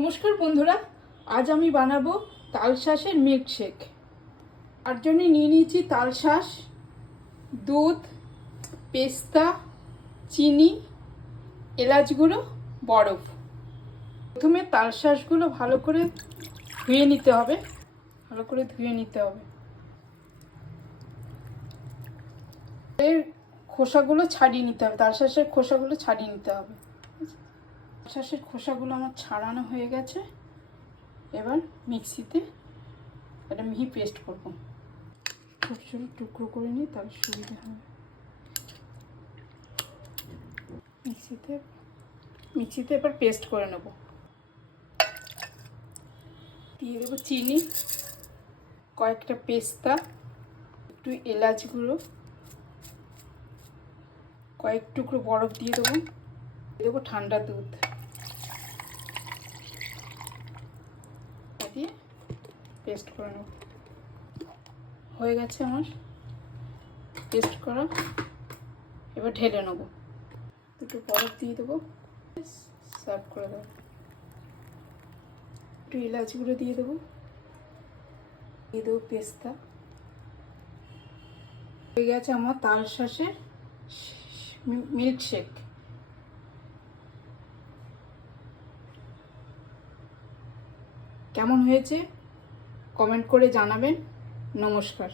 নমস্কার বন্ধুরা, আজ আমি বানাবো তালশাঁসের মিল্কশেক। তার জন্য নিয়ে নিয়েছি তালশাঁস, দুধ, পেস্তা, চিনি, এলাচ গুঁড়ো, বরফ। প্রথমে তালশাঁসগুলো ভালো করে ধুয়ে নিতে হবে। এর খোসাগুলো ছাড়িয়ে নিতে হবে, তালশাঁসের খোসাগুলো ছাড়িয়ে নিতে হবে। তালশাঁসের খোসাগুলো আমার ছাড়ানো হয়ে গেছে। এবার মিক্সিতে একটা মিহি পেস্ট করব। ছোট ছোট টুকরো করে নিই, তাহলে সুবিধা হবে। মিক্সিতে এবার পেস্ট করে নেব। দিয়ে দেবো চিনি, কয়েকটা পেস্তা, একটু এলাচ গুঁড়ো, কয়েক টুকরো বরফ দিয়ে দেবো ঠান্ডা দুধ দিয়ে পেস্ট করে নেব। হয়ে গেছে আমার পেস্ট করা। এবার ঢেলে নেব। দুটো বরফ দিয়ে দেবো, সার্ভ করে দেবো। একটু এলাচ গুঁড়ো দিয়ে দেবো পেস্তা। হয়ে গেছে আমার তালশাঁসের মিল্কশেক। কেমন হয়েছে কমেন্ট করে জানাবেন। নমস্কার।